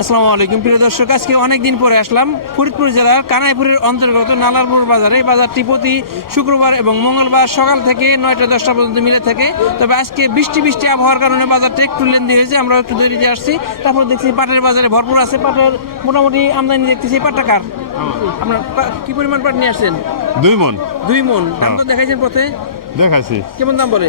আসসালামু আলাইকুম প্রিয় দর্শক আজকে অনেকদিন পরে আসলাম ফরিদপুর জেলার কানাইপুরের অন্তর্গত নালারপুর বাজারে। বাজারটি প্রতি শুক্রবার এবং মঙ্গলবার সকাল থেকে নয়টা দশটা পর্যন্ত মিলে থাকে। তবে আজকে বৃষ্টি বৃষ্টি আবহাওয়ার কারণে বাজারটা একটু লেন্দি হয়েছে আমরা একটু দেরিতে আসছি। তারপর দেখছি পাটের বাজারে ভরপুর আছে। পাটের মোটামুটি আমদানি দেখতেছি পাটটা কার? আপনার কি পরিমাণ পাট নিয়ে আসছেন? দুই মন দুই মন দাম তো দেখাইছেন পথে। দেখাইছি। কেমন দাম বলে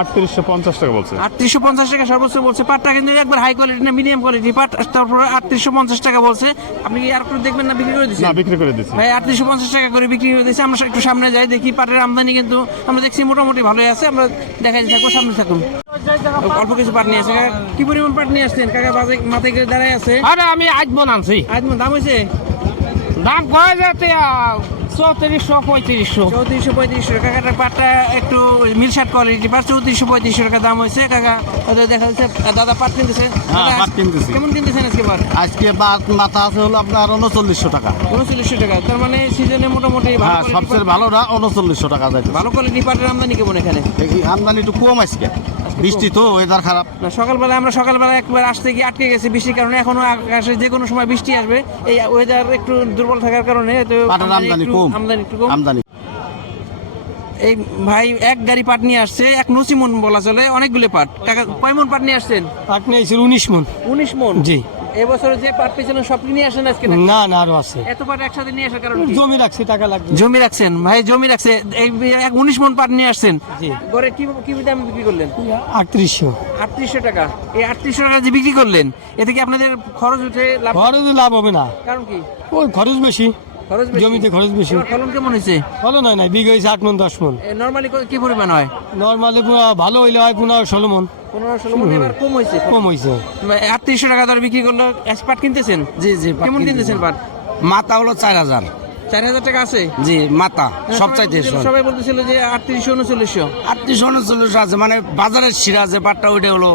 আটত্রিশশো পঞ্চাশ টাকা বলছে। আটত্রিশশো পঞ্চাশ টাকা সর্বোচ্চ বলছে। পাটটা কিন্তু একবার হাই কোয়ালিটি না মিডিয়াম কোয়ালিটি পাট তারপরে আটত্রিশশো পঞ্চাশ টাকা বলছে। আপনি কি আর একটু দেখবেন না বিক্রি করে না বিক্রি করে দিচ্ছি। ভাই আটত্রিশশো পঞ্চাশ টাকা করে বিক্রি করে দিচ্ছি। আমরা একটু সামনে যাই দেখি পাটের আমদানি কিন্তু আমরা দেখছি মোটামুটি ভালোই আছে। আমরা দেখাই থাকব সামনে থাকুন। অল্প কিছু পাট নিয়ে আসছে। কি পরিমাণ পাট নিয়ে আসছেন? কাকা বাজে মাথায় করে দাঁড়ায় আছে। আরে আমি আজ বানাচ্ছি আজ দাম হয়েছে? দাম কয়ে যাতে চৌত্রিশশো পঁয়ত্রিশশো। চৌত্রিশশো পঁয়ত্রিশশো কাকাটার পাটটা একটু মিলশাট কোয়ালিটি পাট চৌত্রিশশো পঁয়ত্রিশশো টাকা দাম হয়েছে। কাকা দেখা যাচ্ছে দাদা পাট কিনতেছে। হ্যাঁ, কিনতেছি। কেমন কিনতেছেন আজকে পাট? আজকে মাথা আছে হলো আপনার উনচল্লিশশো টাকা। উনচল্লিশশো টাকা। তার মানে সিজনে মোটামুটি ভালো হ্যাঁ সবচেয়ে ভালোটা উনচল্লিশশো টাকা যাইতে ভালো কোয়ালিটি পাটের আমদানি কেমন এখানে? আমদানি একটু কম আজকে। বৃষ্টি তো ওয়েদার খারাপ। না সকালবেলা আমরা সকালবেলা একবার আসতে গিয়ে আটকে গেছি বৃষ্টির কারণে। এখনও আকাশে যে কোনো সময় বৃষ্টি আসবে। এই ওয়েদার একটু দুর্বল থাকার কারণে তো পাটের আমদানি কম। আমদানি একটু কম। আমদানি। এই ভাই এক গাড়ি পাট নিয়ে আসছে এক নসিমন বলা চলে অনেকগুলো পাট। টাকা কয় মন পাট নিয়ে আসছেন? পাট নিয়ে আসছেন উনিশ মন। উনিশ মন? জি। এবছরে যে পাট সব নিয়ে আসেন আজকে না না আরও আছে। এত পাট একসাথে নিয়ে আসার কারণ জমি রাখছি টাকা লাগবে। জমি রাখছেন? ভাই জমি রাখছে। এক উনিশ মন পাট নিয়ে আসছেন। জি। কি কি দামে বিক্রি করলেন? আটত্রিশশো। আটত্রিশশো টাকা। এই আটত্রিশশো টাকা যে বিক্রি করলেন এতে কি আপনাদের খরচ উঠে লাভ? খরচ লাভ হবে না। কারণ কি? ওই খরচ বেশি। খরচ জমিতে খরচ বেশি। ফলন কেমন হয়েছে? ভালো নয় না বিঘা হয়েছে আট মন দশ মন। নর্মালি কি পরিমাণ হয়? নর্মালি ভালো হইলে হয় পুনঃ ষোলো মন। পনেরো ষোলো মন এবার কম হয়েছে কম হয়েছে আটত্রিশশো টাকা দর বিক্রি করল পাট কিনতেছেন? জি জি কেমন কিনতেছেন পাট? মাথা হলো চার হাজার। চার হাজার টাকা আছে? জি মাথা সবাই বলতেছিল- সবাই বলতেছিল যে আটত্রিশশো উনচল্লিশশো। আটত্রিশ উনচল্লিশ আছে মানে বাজারের শিরা আছে পাটটা ওইটা হলো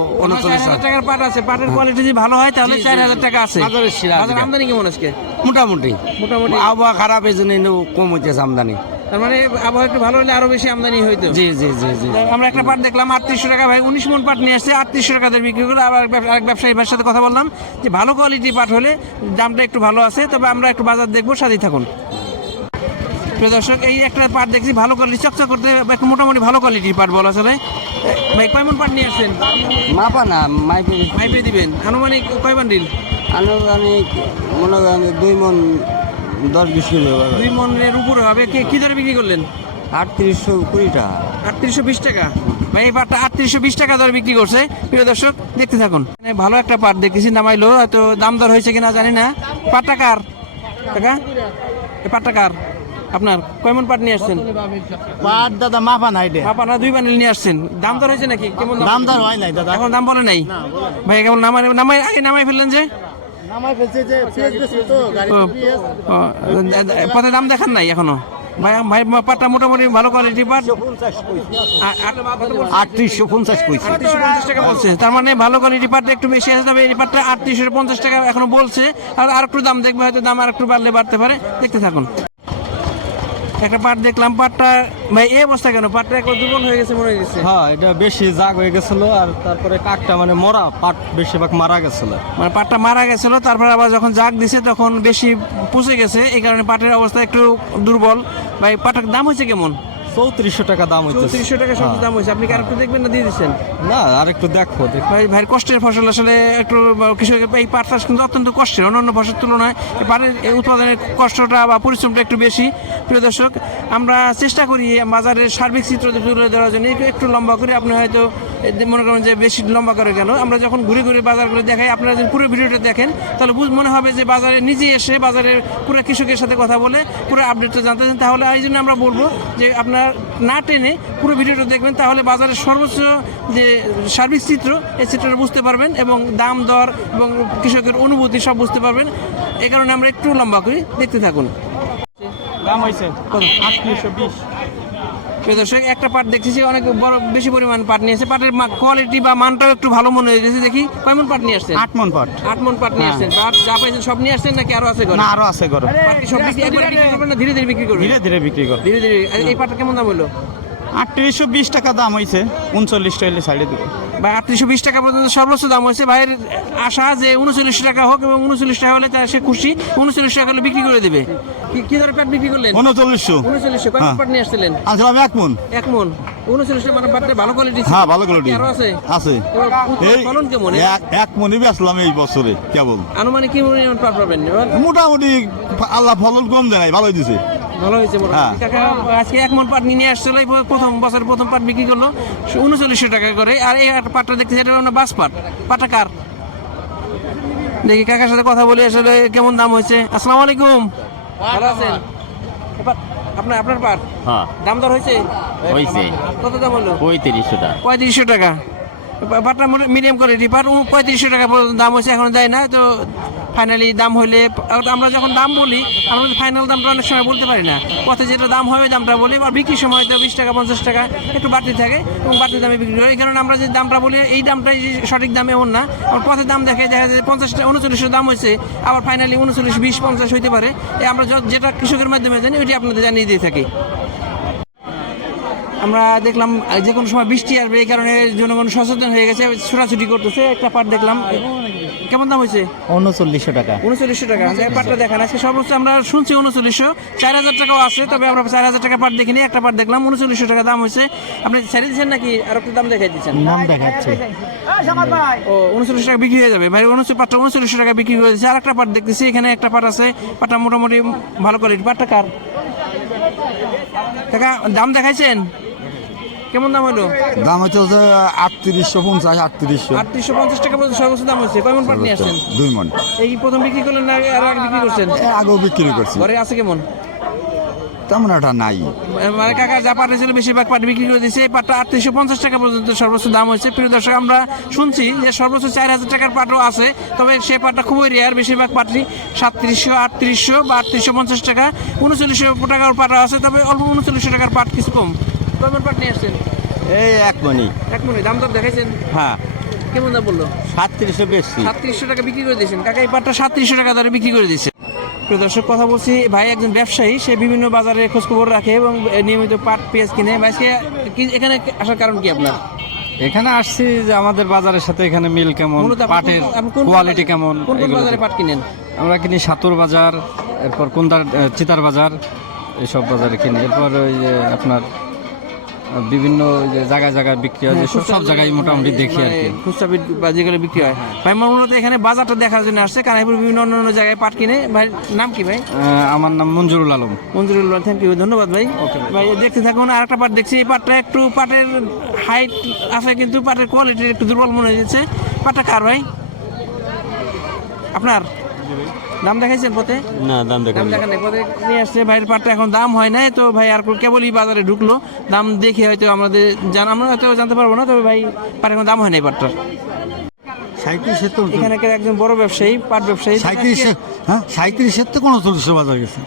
হাজার টাকার পাট আছে। পাটের কোয়ালিটি যদি ভালো হয় তাহলে চার হাজার টাকা আছে। বাজারের শিরা আছে। আমদানি কেমন আজকে? মোটামুটি। মোটামুটি। আবহাওয়া খারাপ এই জন্য কম হইতেছে আমদানি। তার মানে আবহাওয়া একটু ভালো হলে আরও বেশি আমদানি হইতো। জি জি জি জি। আমরা একটা পাট দেখলাম আটত্রিশশো টাকা। ভাই উনিশ মন পাট নিয়ে আসছে আটত্রিশশো টাকা দিয়ে বিক্রি করে আবার আরেক ব্যবসায়ী ভাইয়ের সাথে কথা বললাম যে ভালো কোয়ালিটি পাট হলে দামটা একটু ভালো আছে তবে আমরা একটু বাজার দেখব সাথেই থাকুন। প্রিয় দর্শক এই একটা পাট দেখছি ভালো কোয়ালিটি চকচক করতে একটু মোটামুটি ভালো কোয়ালিটির পাট বলা চলে। ভাই কয় মন পাট নিয়ে আসছেন? মাপা না মাইপে। মাইপে দিবেন। আনুমানিক কয় বান্ডিল আনুমানিক মনে দুই মন দশ বিশ কিলো দুই মনের উপরে হবে। কে কি দরে বিক্রি করলেন? আটত্রিশশো কুড়ি টাকা। আটত্রিশশো বিশ টাকা? ভাই এই পাটটা আটত্রিশশো বিশ টাকা দর বিক্রি করছে। প্রিয় দর্শক দেখতে থাকুন। এখানে ভালো একটা পাট দেখতেছি নামাইলো। হয়তো দাম দর হয়েছে কিনা জানি না। পাটটা কার? টাকা এই পাটটা কার? আপনার? কয়মন পাট নিয়ে আসছেন? পাট দাদা মাপা নাই রে। আপনারা দুই বান্ডিল নিয়ে আসছেন। দাম দর হয়েছে নাকি? কেমন দাম? দর হয় নাই দাদা। এখন দাম বলে নাই? ভাই কেমন নামাই নামাই আগে নামাই ফেললেন যে? নামাই ফেলছে যে পেঁয়াজ বেশি তো গাড়ি ও, ও, পথে দাম দেখান নাই এখনও। ভাই ভাই পাটটা মোটামুটি ভালো কোয়ালিটি পাট? আটত্রিশশো পঞ্চাশ পয়সা পঞ্চাশ টাকা। বলছে তার মানে ভালো কোয়ালিটি পাটটা একটু বেশি আছে তবে এই পাটটা আটত্রিশশো পঞ্চাশ টাকা এখনও বলছে। আর আর একটু দাম দেখবে হয়তো দাম আর একটু বাড়লে বাড়তে পারে। দেখতে থাকুন। একটা পাট দেখলাম পাটটা ভাই এই অবস্থা কেন? পাটটা একবার দুর্বল হয়ে গেছে মনে হয়েছে হ্যাঁ এটা বেশি জাগ হয়ে গেছিল আর তারপরে কাকটা মানে মরা পাট বেশিরভাগ মারা গেছিল। মানে পাটটা মারা গেছিল তারপরে আবার যখন জাগ দিছে তখন বেশি পুষে গেছে। এই কারণে পাটের অবস্থা একটু দুর্বল। ভাই পাটের দাম হয়েছে কেমন? চৌত্রিশশো টাকা দাম হইতেছে। চৌত্রিশশো টাকা সব দাম হয়েছে আপনি কি আর একটু দেখবেন না দিয়ে দিচ্ছেন না আর একটু দেখো দেখ। ভাই কষ্টের ফসল আসলে একটু কৃষকের এই পাট চাষ কিন্তু অত্যন্ত কষ্টের। অন্যান্য ফসলের তুলনায় পাটের উৎপাদনের কষ্টটা বা পরিশ্রমটা একটু বেশি। প্রিয় দর্শক আমরা চেষ্টা করি বাজারের সার্বিক চিত্র তুলে দেওয়ার জন্য। একটু- একটু লম্বা করে আপনি হয়তো মনে করেন যে বেশি লম্বা করে গেল আমরা যখন ঘুরে ঘুরে বাজারগুলো দেখাই আপনারা যদি পুরো ভিডিওটা দেখেন তাহলে বুঝ মনে হবে যে বাজারে নিজে এসে বাজারের পুরো কৃষকের সাথে কথা বলে পুরো আপডেটটা জানতে চান। তাহলে এই জন্য আমরা বলব যে আপনার না টেনে পুরো ভিডিওটা দেখবেন, তাহলে বাজারের সর্বোচ্চ যে সার্ভিস চিত্র, এই চিত্রটা বুঝতে পারবেন এবং দাম দর এবং কৃষকের অনুভূতি সব বুঝতে পারবেন। এ কারণে আমরা একটু লম্বা করি, দেখতে থাকুন। দাম হয়েছে আটত্রিশশো বিশ। প্রিয় দর্শক একটা পাট দেখতেছি অনেক বড় বেশি পরিমাণ পাট নিয়েছে পাটের কোয়ালিটি বা মানটাও একটু ভালো মনে হয়েছে দেখি কয়মন পাট নিয়ে আসছেন? আট মন পাট। আট মন পাট নিয়ে আসছেন। পাট যা পাইছেন সব নিয়ে আসছেন নাকি আরও আছে ঘরে? না আরও আছে ঘরে। পাট সব বিক্রি করবেন না ধীরে ধীরে বিক্রি করবেন? ধীরে ধীরে বিক্রি করবেন। ধীরে ধীরে এই পাটটা কেমন দাম হলো আটত্রিশশো বিশ টাকা দাম হয়েছে উনচল্লিশটা হলে সাইডে দেবে। ভাই আটত্রিশশো বিশ টাকা পর্যন্ত সর্বোচ্চ দাম হয়েছে। ভাইয়ের আশা যে উনচল্লিশ টাকা হোক এবং উনচল্লিশ টাকা হলে তার সে খুশি উনচল্লিশ টাকা হলে বিক্রি করে দেবে। কি- ধরনের প্যাট বিক্রি করলেন? উনচল্লিশশো। উনচল্লিশশো কয়েক। প্যাট নিয়ে আসছিলেন? আনছিলাম এক মন। এক মন। মানে প্যাটটা ভালো কোয়ালিটি হ্যাঁ ভালো কোয়ালিটি আরও আছে? এই ফলন কেমন? এক এক মনই বেচলাম এই বছরে কেবল। আনুমানিক কি পাট পাবেন? মোটামুটি আল্লাহ ফলন কম দেয় নাই ভালোই দিছে। ভালো হয়েছে হ্যাঁ। কাকা আজকে এক মন পাট নিয়ে আসছিল প্রথম বছর প্রথম পাট বিক্রি করল। উনচল্লিশশো টাকা করে। আর এই পাটটা দেখতে এটা আমরা বাস পাট। পাটটা কার? দেখি কাকার সাথে কথা বলে আসলে কেমন দাম হয়েছে? আসসালামু আলাইকুম। ভালো আছেন? আপনার আপনার পাট? হ্যাঁ। দাম দর হয়েছে? হয়েছে। কত দাম হলো? পঁয়ত্রিশশো টাকা। পঁয়ত্রিশশো টাকা। পাটটা মিডিয়াম কোয়ালিটি উ- পঁয়ত্রিশশো টাকা পর্যন্ত দাম হয়েছে, এখন দেয় না। তো ফাইনালি দাম হলে আমরা যখন দাম বলি, আমরা ফাইনাল দামটা অনেক সময় বলতে পারি না। পথে যেটা দাম হবে দামটা বলি আর বিক্রির সময় তো বিশ টাকা, পঞ্চাশ টাকা একটু বাড়তি থাকে, এবং বাড়তি দামে বিক্রি হয়। এই কারণে আমরা যে দামটা বলি, এই দামটাই সঠিক দাম এমন না। আমার পথের দাম দেখে, দেখা যায় পঞ্চাশ টাকা, উনচল্লিশশো দাম হয়েছে, আবার ফাইনালি উনচল্লিশ, বিশ, পঞ্চাশ হইতে পারে। আমরা যেটা কৃষকের মাধ্যমে জানি, ওইটি আপনাদের জানিয়ে দিয়ে থাকি। আমরা দেখলাম যে কোনো সময় বৃষ্টি আসবে এই কারণে জনগণ সচেতন হয়ে গেছে ছোটাছুটি করতেছে একটা পাট দেখলাম। কেমন দাম হয়েছে? উনচল্লিশশো টাকা। উনচল্লিশশো টাকা। এই পাটটা দেখান আজকে সর্বোচ্চ আমরা শুনছি উনচল্লিশশো। চার হাজার টাকাও আছে তবে আমরা চার হাজার টাকা পাট দেখিনি একটা পাট দেখলাম উনচল্লিশশো টাকা দাম হয়েছে। আপনি ছেড়ে দিচ্ছেন নাকি আর একটু দাম দেখাই দিচ্ছেন? নাম দেখাচ্ছে। ও উনচল্লিশ টাকা বিক্রি হয়ে যাবে। ভাই উনচল্লিশ পাটটা উনচল্লিশ টাকা বিক্রি করে দিচ্ছে আর একটা পাট দেখতেছি এখানে একটা পাট আছে। পাটটা মোটামুটি ভালো কোয়ালিটি পাটটা কার? টাকা দাম দেখাইছেন? কেমন দাম হলো? দাম হচ্ছে আটত্রিশশো পঞ্চাশ আটত্রিশশো। আটত্রিশশো পঞ্চাশ টাকা পর্যন্ত সর্বোচ্চ দাম হচ্ছে। কয়মন পাট নিয়ে আসছেন? দুই মন। এই প্রথম বিক্রি করলেন না আর আগে বিক্রি করছেন? আগেও বিক্রি করছি। ঘরে আছে কেমন? তেমন একটা নাই। মানে কাকা যা পাট ছিল বেশিরভাগ পাট বিক্রি করে দিয়েছে এই পাটটা আটত্রিশশো পঞ্চাশ টাকা পর্যন্ত সর্বোচ্চ দাম হয়েছে। প্রিয় দর্শক আমরা শুনছি যে সর্বোচ্চ চার হাজার টাকার পাটও আছে। তবে সেই পাটটা খুবই রেয়ার বেশিরভাগ পাটই সাতত্রিশশো আটত্রিশশো বা আটত্রিশশো পঞ্চাশ টাকা। উনচল্লিশশো টাকার পাটা আছে তবে অল্প উনচল্লিশশো টাকার পাট কিছু কম। কয়মন পাট নিয়ে আসছেন? এই এক মনি এক মিনিট দাম দর দেখাইছেন? হ্যাঁ। কেমন দাম বলল? সাতত্রিশশো বেশি। সাতত্রিশশো টাকা বিক্রি করে দিয়েছেন। কাকা এই পাটটা সাতত্রিশশো টাকা দরে বিক্রি করে দিয়েছে। প্রিয় দর্শক কথা বলছি ভাই একজন ব্যবসায়ী সে বিভিন্ন বাজারে খোঁজখবর রাখে এবং নিয়মিত পাট পেঁয়াজ কিনে। ভাই আজকে কি- এখানে আসার কারণ কি আপনার? এখানে আসছি যে আমাদের বাজারের সাথে এখানে মিল কেমন পাটের কোয়ালিটি কেমন কোন বাজারে পাট কিনেন? আমরা কিনি সাতুর বাজার এরপর কুন্দার চিতার বাজার এইসব বাজারে কিনি। এরপর ওই যে আপনার বিভিন্ন যে জায়গায় জায়গায় বিক্রি হয় যে সব সব জায়গায় মোটামুটি দেখি আর কি। মানে খুচরা বিট- বা যেগুলো বিক্রি হয়। ভাই আমার মূলত এখানে বাজারটা দেখার জন্য আসছে। কানাইপুর বিভিন্ন অন্য অন্য জায়গায় পাট কিনে। ভাই নাম কি ভাই? আমার নাম মঞ্জুরুল আলম। মঞ্জুরুল আলম থ্যাংক ইউ ধন্যবাদ ভাই। ভাই। দেখতে থাকুন আর একটা পাট দেখছি। এই পাটটা একটু পাটের হাইট আছে কিন্তু পাটের কোয়ালিটি একটু দুর্বল মনে হচ্ছে। পাটটা কার ভাই? আপনার? দাম দেখাইছেন পথে? না দাম দাম দেখা নাই পথে নিয়ে আসছে ভাইয়ের পাটটা এখন দাম হয় নাই তো ভাই আর কেবলই বাজারে ঢুকলো। দাম দেখে হয়তো আমাদের জান আমরা হয়তো জানতে পারব না তবে ভাই পাট এখন দাম হয় নাই পাটটার। সাঁত্রিশের তো এখানে একজন বড় ব্যবসায়ী পাট ব্যবসায়ী সাঁত্রিশে হ্যাঁ? সাঁত্রিশের তো কোনো চল্লিশশো বাজার গেছে।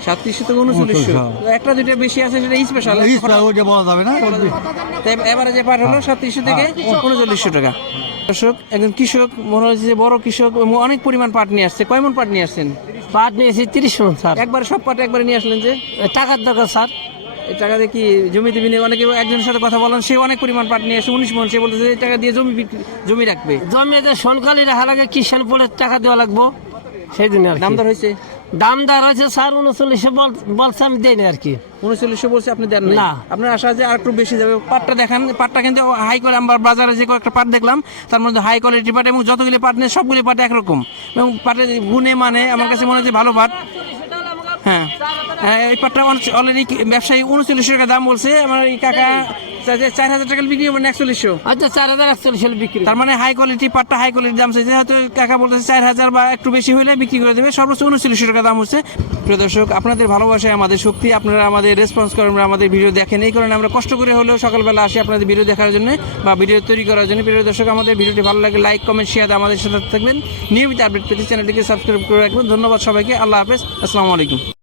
থেকে উনচল্লিশশো একটা দুইটা বেশি আছে সেটা স্পেশাল ওইটা বলা যাবে না? এবারে যে পাট হলো সাতত্রিশশো থেকে উনচল্লিশশো টাকা। কৃষক একজন কৃষক মনে হচ্ছে যে বড় কৃষক অনেক পরিমাণ পাট নিয়ে আসছে। কয়মন পাট নিয়ে আসছেন? পাট নিয়ে নিয়েছি তিরিশ মন স্যার। একবারে সব পাট একবারে নিয়ে আসলেন যে? টাকার দরকার স্যার। এই টাকা দিয়ে কি জমিতে বিনিয়োগ? অনেকে একজনের সাথে কথা বলেন সে অনেক পরিমাণ পাট নিয়ে আসে উনিশ মন সে বলতেছে এই টাকা দিয়ে জমি জমি রাখবে। জমিতে সনকালি রাখা লাগে কিষান পরে টাকা দেওয়া লাগবো। সেই জন্য আর কি। দাম দর হয়েছে? দাম দর হয়েছে স্যার উনচল্লিশে বলছে আমি দেই না আর কি। উনচল্লিশে বলছে আপনি দেন না না। আপনার আশা যে আর একটু বেশি যাবে। পাটটা দেখান পাটটা কিন্তু হাই কোয়ালিটি আমরা বাজারে যে কয়েকটা পাট দেখলাম তার মধ্যে হাই কোয়ালিটি পাট এবং যতগুলি পাট নেই সবগুলি পাট একরকম। এবং পাটের গুণে মানে আমার কাছে মনে হচ্ছে ভালো পাট। হ্যাঁ। এই পাটটা অলরেডি ব্যবসায়ী উনচল্লিশ টাকা দাম বলছে। আমার এই কাকা চার হাজার টাকা বিক্রি করবেন একচল্লিশশো। হয়তো চার হাজার একচল্লিশ হলে বিক্রি। তার মানে হাই কোয়ালিটি পাটটা হাই কোয়ালিটির দাম চাইছে। হয়তো কাকা বলতেছে চার হাজার বা একটু বেশি হলে বিক্রি করে দেবে। সর্বোচ্চ উনচল্লিশশো টাকা দাম হচ্ছে। প্রিয় দর্শক আপনাদের ভালোবাসায় আমাদের শক্তি আপনারা আমাদের রেসপন্স করেন আমাদের ভিডিও দেখেন। এই কারণে আমরা কষ্ট করে হলেও সকালবেলা আসি আপনাদের ভিডিও দেখার জন্য বা ভিডিও তৈরি করার জন্য। প্রিয় দর্শক আমাদের ভিডিওটি ভালো লাগে লাইক কমেন্ট শেয়ার আমাদের সাথে থাকবেন। নিয়মিত আপডেট পেতে চ্যানেলটিকে সাবস্ক্রাইব করে রাখবেন। ধন্যবাদ সবাইকে। আল্লাহ হাফেজ। আসসালামু আলাইকুম।